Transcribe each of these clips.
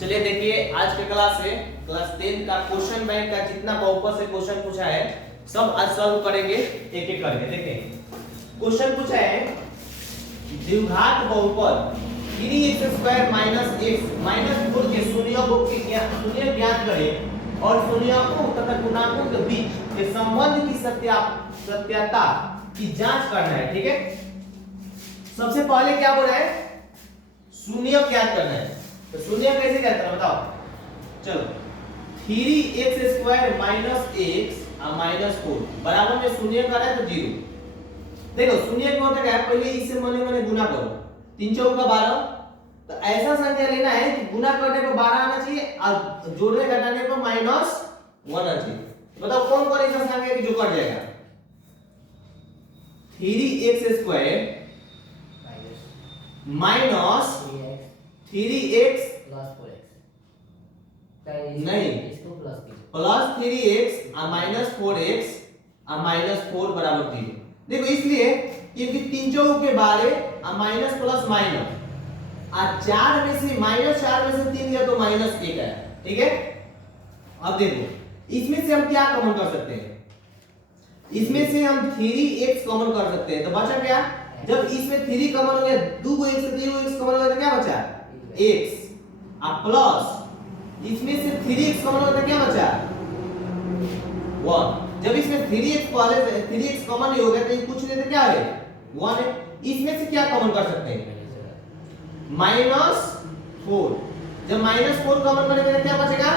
चलिए देखिए आज के क्लास है क्लास 10 का क्वेश्चन बैंक का जितना बहुपद से क्वेश्चन पूछा है सब आज सॉल्व करेंगे एक एक करके। देखें क्वेश्चन पूछा है द्विघात बहुपद 3x² - x -4 के शून्य ज्ञात करें और शून्यकों तथा गुणांकों के बीच के संबंध की सत्यता की जांच करना है। ठीक है, सबसे पहले क्या बोला है, शून्य ज्ञात करना है। तो शून्य कैसे ज्ञात करना बताओ। चलो 3x² - x -4 बराबर में शून्य करना है तो 0। देखो शून्य क्या होता है, पहले इससे मने मने गुना करो, 3 चौका 12। तो ऐसा संख्या लेना है कि गुना करने पर 12 आना चाहिए और जोड़ने घटाने पर -1 आना चाहिए। बताओ कौन कौन ऐसा संख्या है जो कट जाएगा। 3x² - 3x नहीं प्लस 3x और -4x और -4 बराबर 0। देखो इसलिए क्योंकि 3 चौके के 12 और माइनस प्लस माइनस और 4 में से -4 में से 3 गया तो -1 है। ठीक है, अब देखो इसमें से हम क्या कॉमन कर सकते हैं, इसमें से हम 3x कॉमन कर सकते हैं। तो बचा क्या, जब इसमें 3 कॉमन हो गया 2x से 3x कॉमन हो गया तो क्या बचा x और प्लस इसमें से 3x कॉमन हो गया तो क्या बचा 1। जब इसमें 3x पहले से 3x कॉमन नहीं हो गया तो ये कुछ नहीं तो क्या है 1 है। इसमें से क्या कॉमन कर सकते हैं -4। जब -4 कॉमन करेंगे तो क्या बचेगा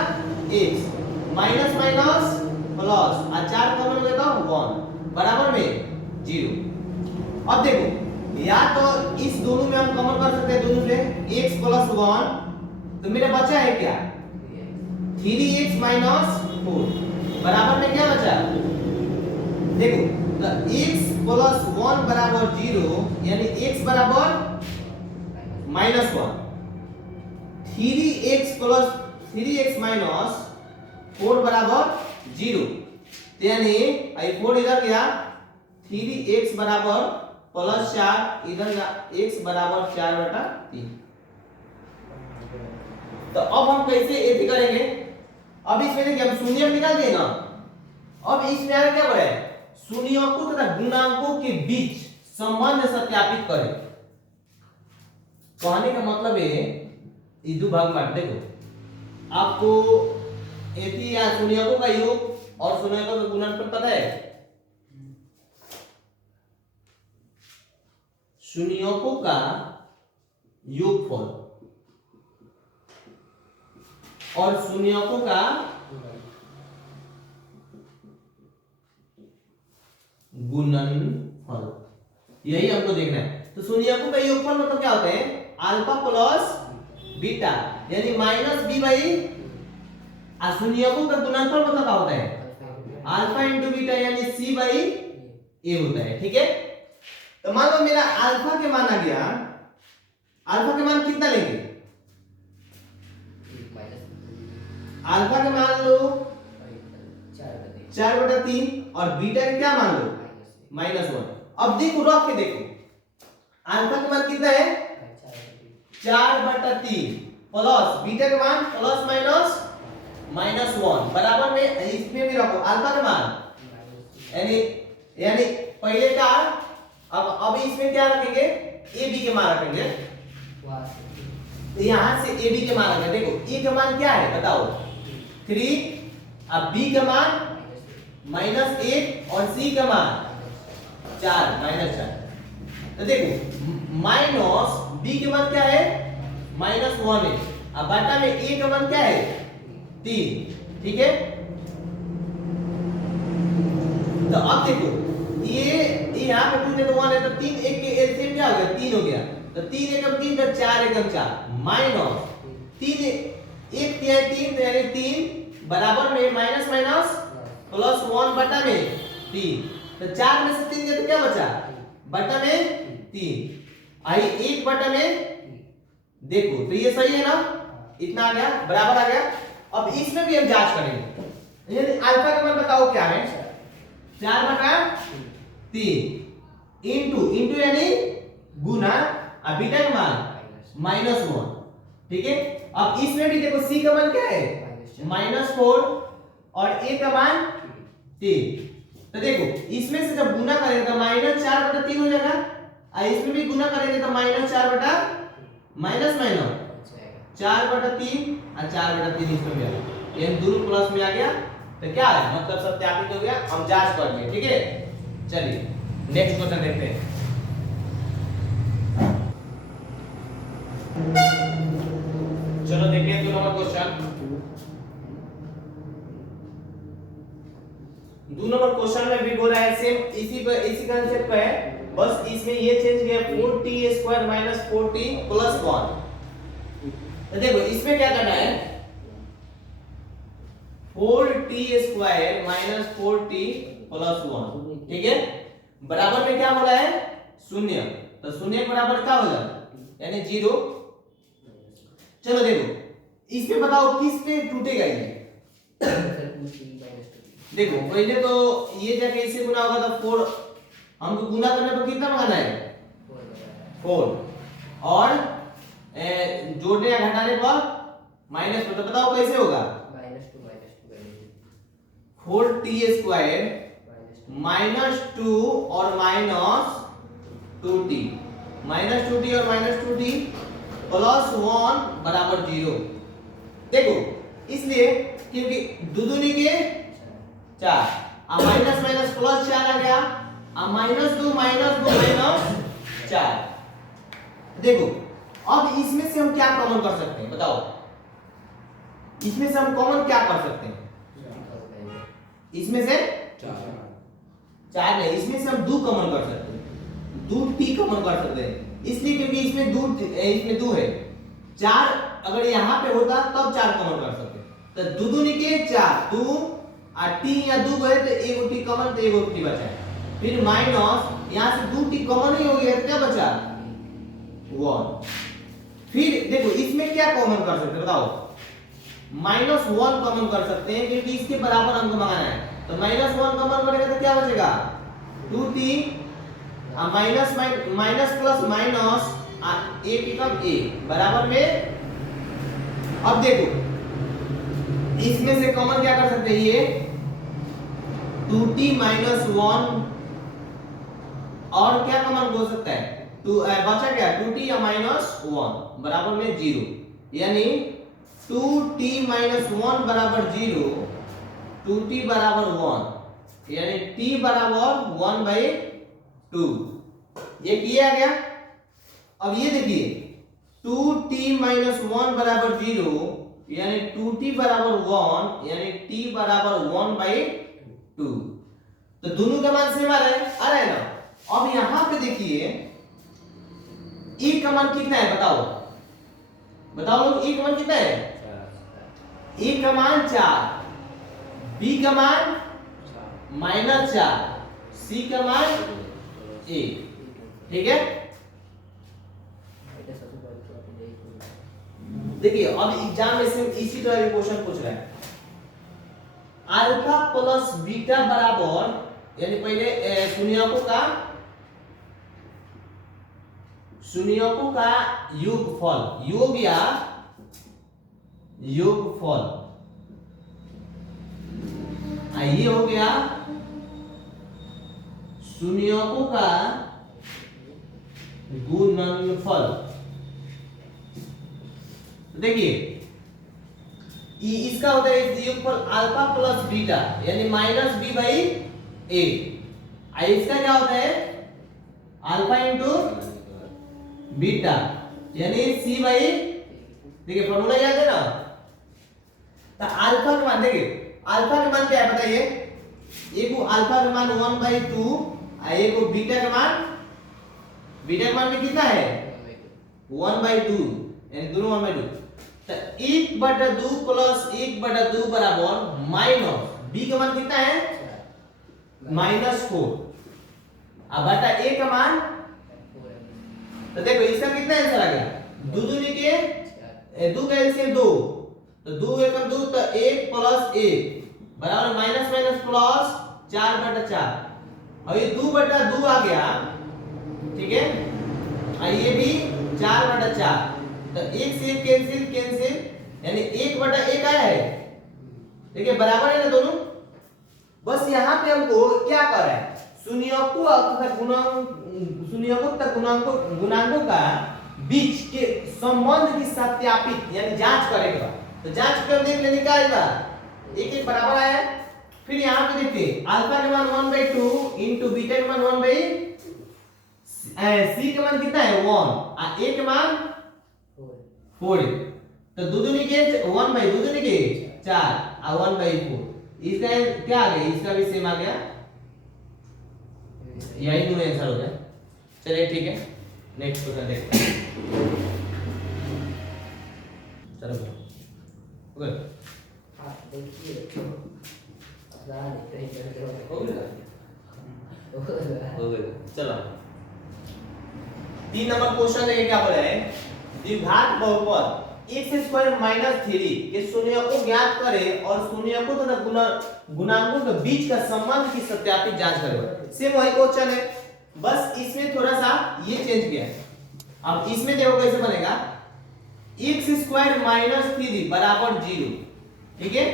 x माइनस माइनस प्लस और 4 कॉमन हो गया तो 1 बराबर में 0। अब देखो या तो इस दोनों में हम कॉमन कर सकते हैं, दोनों से x + 1 तो मेरा बचा है क्या 3x - 4 बराबर में क्या बचा। देखो तो x + 1 बराबर 0 यानी x बराबर -1। 3x + 3x - 4 बराबर 0 यानी आई 4 इधर गया 3x बराबर +4 इधर गया x बराबर 4/3। तो अब हम कैसे एथी करेंगे। अब इसमें देखिए हम शून्य निकाल दिए ना, अब इसमें आगे क्या बोला है शून्यकों तथा गुणांकों के बीच संबंध सत्यापित करें। कहने का मतलब है ये दो भाग में देखो आपको एथी या शून्यकों का योग और शून्यकों का गुणनफल पता है। शून्यकों का योगफल और शून्यकों का गुणनफल यही हमको देखना है। तो शून्यकों का योगफल मतलब क्या होता है अल्फा प्लस बीटा यानी -b/। और शून्यकों का गुणनफल मतलब क्या होता है अल्फा × बीटा यानी c/a होता है। ठीक है, तो मान लो मेरा अल्फा के मान आ गया, अल्फा के मान कितना लेंगे अल्फा के मान लो 4/3 और बीटा के क्या मान लो -1। अब देखो रख के देखो अल्फा के मान कितना है 4/3 प्लस बीटा के मान ±-1 बराबर में इसमें भी रखो अल्फा के मान यानी पहले का अब इसमें क्या रखेंगे ए बी के मान रखेंगे। यहां से ए बी के मान रखेंगे। देखो ए के मान क्या है बताओ 3 अब बी का मान -1 और सी का मान 4 -4। तो देखो माइनस बी के मान क्या है -1 है, अब बटा में ए का मान क्या है 3। ठीक है, तो अब देखो ये यहां पे 2 तो 1 है तो 3 1 के एलसीएम क्या हो गया 3 हो गया। तो 3 एकम 3 तो 4 एकम 4 माइनस 3 1 3 3 तो यानी 3 बराबर में माइनस माइनस +1 बटा में 3। तो 4 में से 3 गया तो क्या बचा बटा में 3 आई 1 बटा में। देखो तो ये सही है ना, इतना आ गया बराबर आ गया। अब इसमें भी हम जांच करेंगे यानी अल्फा का मान बताओ क्या है 4/3 इंटू यानी गुना और बीटा का मान -1। ठीक है। अब इसमें भी देखो c का मान क्या है -4 और a का मान 3। तो देखो इसमें से जब गुना करेंगे तो -4/3 हो जाएगा, और इसमें भी गुना करेंगे तो -4 बटा माइनस माइनस 4/3 और 4/3 इसमें भी आ गया, ये दोनों प्लस में आ गया। तो क्या है मतलब सत्यापित हो गया, हम जांच कर लिए। ठीक है, चलिए नेक्स्ट क्वेश्चन देखते हैं। चलो देखते हैं 2 नंबर क्वेश्चन। 2 नंबर क्वेश्चन में भी बोला है सेम इसी कांसेप्ट का है, बस इसमें ये चेंज किया 4t² - 4t + 1। तो देखो इसमें क्या करना है 4t² - 4t + 1, ठीक है। बराबर में क्या बोला है 0, तो 0 के बराबर क्या होगा यानी 0। चलो देखो इसमें बताओ किस पे टूटेगा ये। देखो पहले तो ये जाके इससे गुना होगा तो 4, हमको गुना करने पर कितना लगाना है 4, और जोड़ने या घटाने पर माइनस पर। तो बताओ कैसे होगा -2 -2 और -2t और -2t + 1 बराबर 0। देखो इसलिए क्योंकि दुदुनी के 4 अब माइनस माइनस प्लस 4 आ गया, अब -2 -4। देखो अब इसमें से हम क्या कॉमन कर सकते हैं बताओ, इसमें से हम कॉमन क्या कर सकते हैं, इसमें से 4 नहीं, इसमें से हम 2 कॉमन कर सकते हैं, 2t कॉमन कर सकते हैं। इसलिए क्योंकि इसमें 2 है, 4 अगर यहाँ पे होता तब 4 कॉमन कर सकते हैं। तो दुदुनी के 4 2 और t या 2 गए तो एगो t कॉमन, तो एगो t बचा। फिर माइनस यहाँ से 2t कॉमन ही हो गया तो क्या बचा 1। फिर देखो इसमें क्या कॉमन कर सकते हैं बताओ, -1 कॉमन कर सकते हैं क्योंकि इसके बराबर हमको मंगाना है। तो -1 कॉमन करेंगे तो क्या बचेगा 2t minus minus plus minus a की कम a बराबर में। अब देखो इसमें से कॉमन क्या कर सकते हैं ये 2t - 1 और क्या कॉमन हो सकता है 2 बचा क्या 2t या -1 बराबर में 0, यानी 2t - 1 बराबर 0, 2t बराबर 1, यानी t बराबर 1/2। ये किया गया। अब ये देखिए 2t - 1 बराबर 0, यानी 2t बराबर 1, यानी t बराबर 1/2। तो दोनों का मान सेम आ रहा है ना। अब यहां पे देखिए e का मान कितना है बताओ लोग, e का मान कितना है, e का मान 4, b का मान -4, c का मान 1, ठीक है। देखिए अब एग्जाम में से इसी तरह के क्वेश्चन पूछ रहा है, अल्फा प्लस बीटा बराबर, यानी पहले शून्यकों का योगफल, योग या योगफल, ये हो गया शून्यकों का गुणनफल। देखिए इसका होता है योगफल अल्फा प्लस बीटा यानी -b/a। इसका क्या होता है अल्फा इंटू बीटा यानी c/, देखिए फॉर्मूला याद है ना। तो अल्फा का मान देखिए, अल्फा का मान क्या है बताइए, एक को अल्फा का मान 1/2 और एक को बीटा का मान भी कितना है 1/2, यानी दोनों 1/2। तो 1/2 प्लस 1/2 बराबर माइनस b का मान कितना है -4 अब बटा a का मान। तो देखो इसका कितना आंसर आ गया, दो दूनी के 2 का एलसीएम 2, तो 2 1 2, तो 1 प्लस 1 बराबर माइनस माइनस प्लस 4/4। अब ये 2/2 आ गया, ठीक है, और ये भी 4/4, तो एक से एक कैंसिल कैंसिल, यानी 1/1 आया है। देखिए बराबर है ना दोनों। बस यहाँ पे हमको क्या कर रहा है, शून्यकों तथा गुणांकों का बीच के संबंध की सत्यापित यानी जांच करेगा। तो जांच कर देख लेने का आएगा, एक एक बराबर आया है। फिर यहाँ पे देखिए अल्फा के मान 1/2 इंटू बीटा के मान 1/, सी के मान कितना है 1 और ए के मान 4 है। तो दूनी के 1/2 के 4 और 1/4, इसका क्या आ गया, इसका भी सेम आ गया, यही दोनों आंसर हो गया। चलिए ठीक है, नेक्स्ट क्वेश्चन देखते हैं। चलो ओके देखिए हो गया। चलो 3 नंबर क्वेश्चन देखिए क्या बोला है, द्विघात बहुपद x² - 3 के शून्य को ज्ञात करें और शून्यकों तथा गुणांकों के बीच का संबंध की सत्यापित जांच करें। सेम वही क्वेश्चन है, बस इसमें थोड़ा सा ये चेंज किया है। अब इसमें देखो कैसे बनेगा, x² - 3 बराबर 0। ठीक है,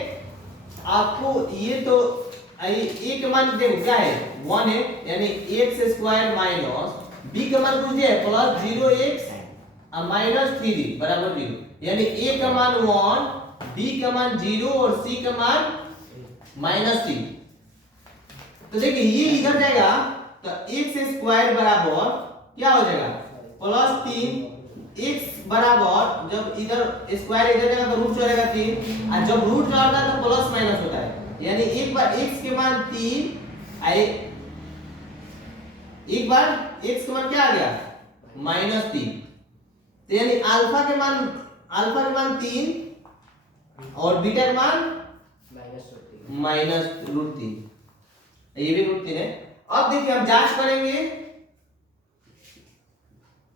आपको ये तो a का मान देखो क्या है 1 है, यानी x² माइनस b का मान कुछ दिया है प्लस 0x -3 बराबर 0, यानी a का मान 1, b का मान 0 और c का मान -3। तो देखिए ये इधर जाएगा तो x² बराबर क्या हो जाएगा +3, x बराबर जब इधर स्क्वायर इधर जाएगा तो रूट चलेगा 3, और जब रूट जाता है तो प्लस माइनस होता है, यानी एक बार x के मान 3 आए, एक बार x के मान क्या आ गया -3। तो यानी अल्फा के मान 3 और बीटा के मान -√3, ये भी √3 है। अब देखिए हम जांच करेंगे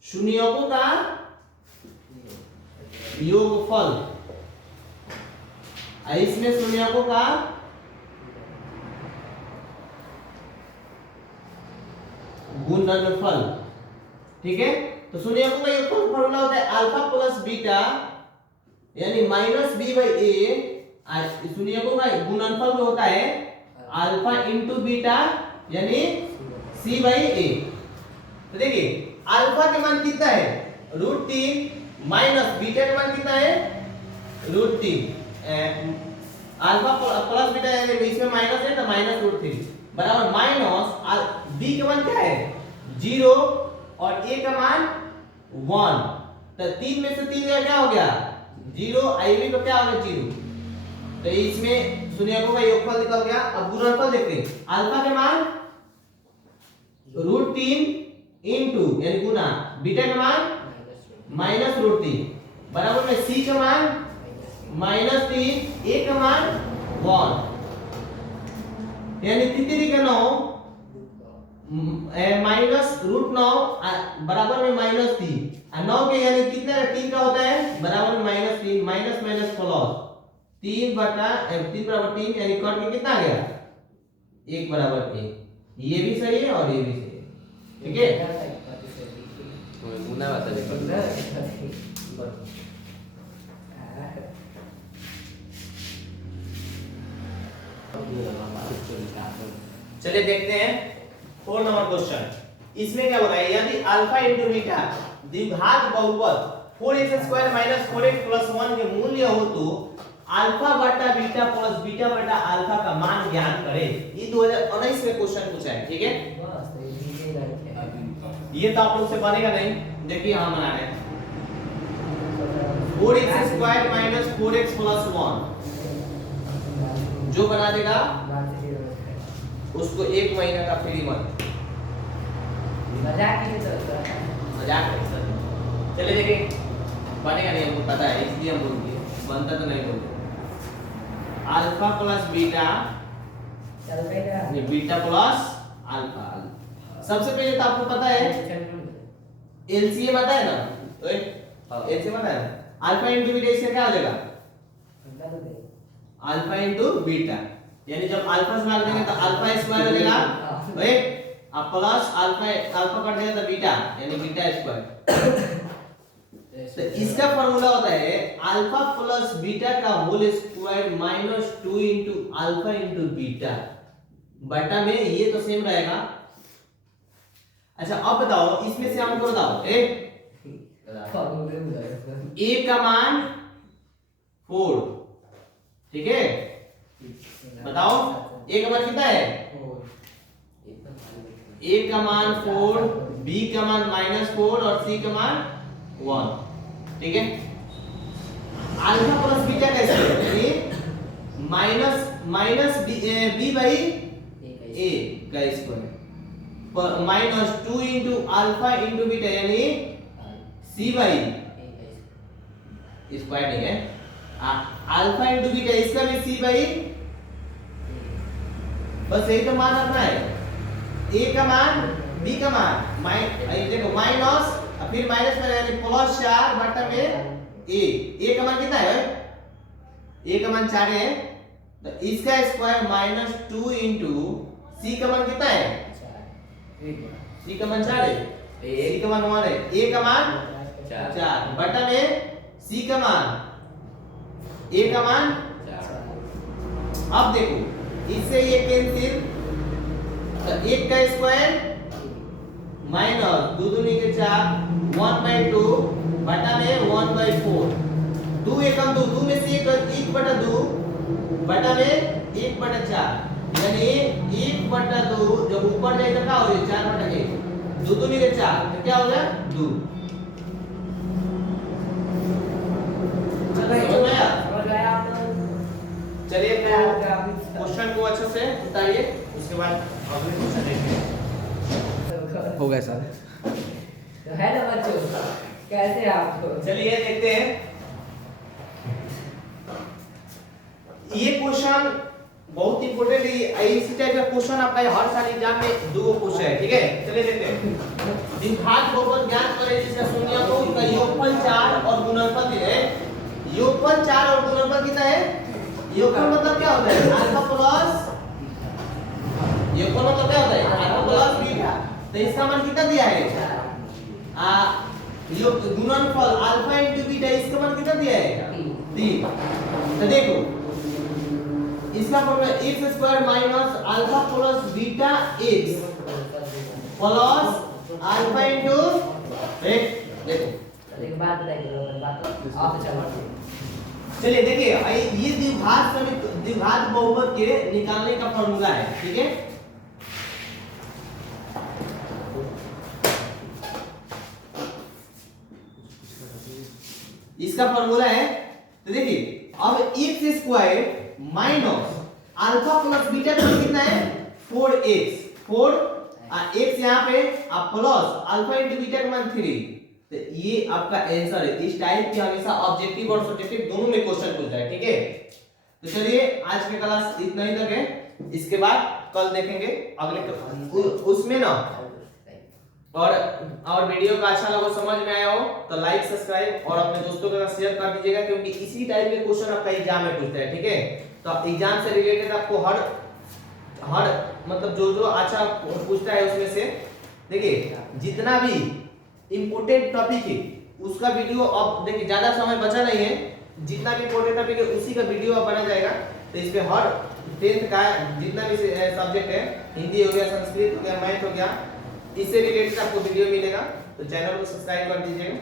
शून्यकों का योगफल, इसमें शून्यकों का गुणनफल। ठीक है, तो शून्यकों का योगफल फॉर्मूला होता है अल्फा प्लस बीटा यानी -b/a, शून्यकों का गुणनफल जो होता है अल्फा इंटू बीटा यानी c/a। तो देखिए अल्फा के मान कितना है √3 माइनस बीटा के मान कितना है √3, अल्फा प्लस बीटा यानी इसमें माइनस है तो -√3 बराबर माइनस b के मान क्या है 0 और a का मान 1, तो 3 में से 3 क्या हो गया 0, i का क्या हो गया 0। तो इसमें शून्यकों का योगफल निकल गया। अब गुणनफल देखते हैं, अल्फा के मान √3 इंटू यानी गुना बीटा का मान -√3 बराबर में c का मान -3, a का मान 1, यानी 3 का 9 -√9 बराबर में -3, और 9 के यानी कितना 3 का होता है बराबर में -3, माइनस माइनस प्लस 3 बराबर 3, यानी कट के कितना आ गया 1 बराबर 1। ये भी सही है और ये भी सही है। ठीक है, मुन्ना बता दे चलिए देखते हैं 4 नंबर क्वेश्चन। इसमें क्या बोला है, यदि अल्फा इंटू बीटा द्विघात बहुपद 4x² - 4x + 1 के मूल्य हो तो अल्फा बटा बीटा प्लस बीटा बटा अल्फा का मान ज्ञात करें। ये 2019 में क्वेश्चन पूछा है। ठीक है, ये तो आप लोग से बनेगा नहीं, देखिए हम बना रहे हैं 4x² - 4x + 1, जो बना देगा उसको 1 महीना का फ्री मंथ। मजाक है सर, चलिए देखिए बनेगा नहीं, हमको पता है इसलिए हम बोल दिए, बनता तो नहीं बोलते। Alpha plus beta beta plus alpha, सबसे पहले तो आपको पता है एलसीएम आता है ना, तो एलसीएम आता है अल्फा इंटू बीटा, इसका क्या हो जाएगा अल्फा इंटू बीटा, यानी जब अल्फा से भाग देंगे तो अल्फा स्क्वायर हो जाएगा, अब प्लस अल्फा कट देगा तो बीटा यानी बीटा स्क्वायर। तो इसका फॉर्मूला होता है अल्फा प्लस बीटा का whole square minus 2 into alpha into beta बटा में ये तो सेम रहेगा। अच्छा अब बताओ इसमें से हमको बताओ ए का मान 4, ठीक है? बताओ ए का मान कितना है? ए का मान 4, बी का मान -4 और सी का मान 1, ठीक है? अल्फा प्लस बीटा कैसे है? माइनस बी बाई ए का square -2 into alpha into beta यानी सी बाई स्क्वायर नहीं है अल्फा इंटू बीटा इसका भी सी बाई बस यही तो मान रखना है। ए का मान बी का मान देखो माइनस फिर माइनस में यानी +4 बटा में ए का मान कितना है? ए का मान 4 है तो इसका स्क्वायर -2 इंटू सी का मान कितना है? सी का मान 4 है, सी का मान 1 है, ए का मान 4 बटा में सी का मान ए का मान 4। अब देखो इससे ये कैंसिल तो 1 का स्क्वायर माइनस 2 दूनी के 4 1/2 बटा में 1/4 2 एकम 2 में से 1/2 बटा में 1/4 यानी 1/2 जब ऊपर जाए तो क्या हो जाए 4/1 2 दूनी के 4 तो क्या हो गया 2। चलिए क्वेश्चन को अच्छे से उतारिए उसके बाद अगले क्वेश्चन देखेंगे। हो गया सर। तो है ना बच्चों कैसे आपको? चलिए देखते हैं ये क्वेश्चन बहुत इंपॉर्टेंट है। इसी टाइप का क्वेश्चन आपका हर साल एग्जाम में 2 क्वेश्चन है, ठीक है? चलिए देखते हैं द्विघात बहुपद ज्ञात करें जिसका शून्य को उसका योगफल 4 और गुणनफल 3 है। योगफल 4 और गुणनफल कितना है? योगफल मतलब क्या होता है? अल्फा प्लस योगफल मतलब क्या होता है? Alpha plus beta. तो इसका मान कितना दिया है? गुणनफल अल्फा इंटू बीटा इसका मान कितना दिया है? 3। तो देखो इसका formula x² minus alpha plus beta x plus alpha into देखो एक बात बताइए आप चलो। चलिए देखिए ये द्विघात बहुपद के निकालने का फॉर्मूला है, ठीक है? इसका फॉर्मूला है तो देखिए अब x² minus alpha plus beta का कितना है 4x 4 x यहाँ पे प्लस अल्फा इंटू बीटा का मान 3। तो ये आपका आंसर है। इस टाइप के हमेशा ऑब्जेक्टिव और सब्जेक्टिव दोनों में क्वेश्चन पूछता है, ठीक है? तो चलिए आज की क्लास इतना ही तक है। इसके बाद कल देखेंगे अगले उसमें ना और वीडियो का अच्छा लगा समझ में आया हो तो लाइक सब्सक्राइब और अपने दोस्तों के साथ शेयर कर दीजिएगा क्योंकि इसी टाइप के क्वेश्चन आपका एग्जाम में पूछता है, ठीक है? तो एग्जाम से रिलेटेड आपको हर मतलब जो अच्छा पूछता है उसमें से देखिए जितना भी इंपोर्टेंट टॉपिक है उसका वीडियो अब देखिए ज्यादा समय बचा नहीं है। जितना भी इंपोर्टेंट टॉपिक है उसी का वीडियो अब बना जाएगा। तो इसमें हर 10th का जितना भी सब्जेक्ट है हिंदी हो गया, संस्कृत हो गया, मैथ हो गया, इससे रिलेटेड आपको वीडियो मिलेगा। तो चैनल को सब्सक्राइब कर दीजिएगा।